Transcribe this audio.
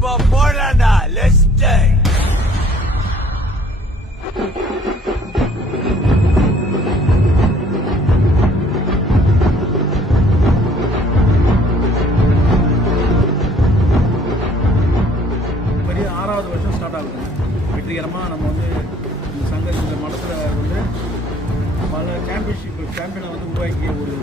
இப்ப போடாண்டா லிஸ்ட். பெரிய 6வது வருஷம் ஸ்டார்ட் ஆகுதுங்க. வெற்றிகரமாக நம்ம வந்து இந்த சங்க இந்த மடத்தில் வந்து பல சாம்பியனை வந்து உருவாக்கிய ஒரு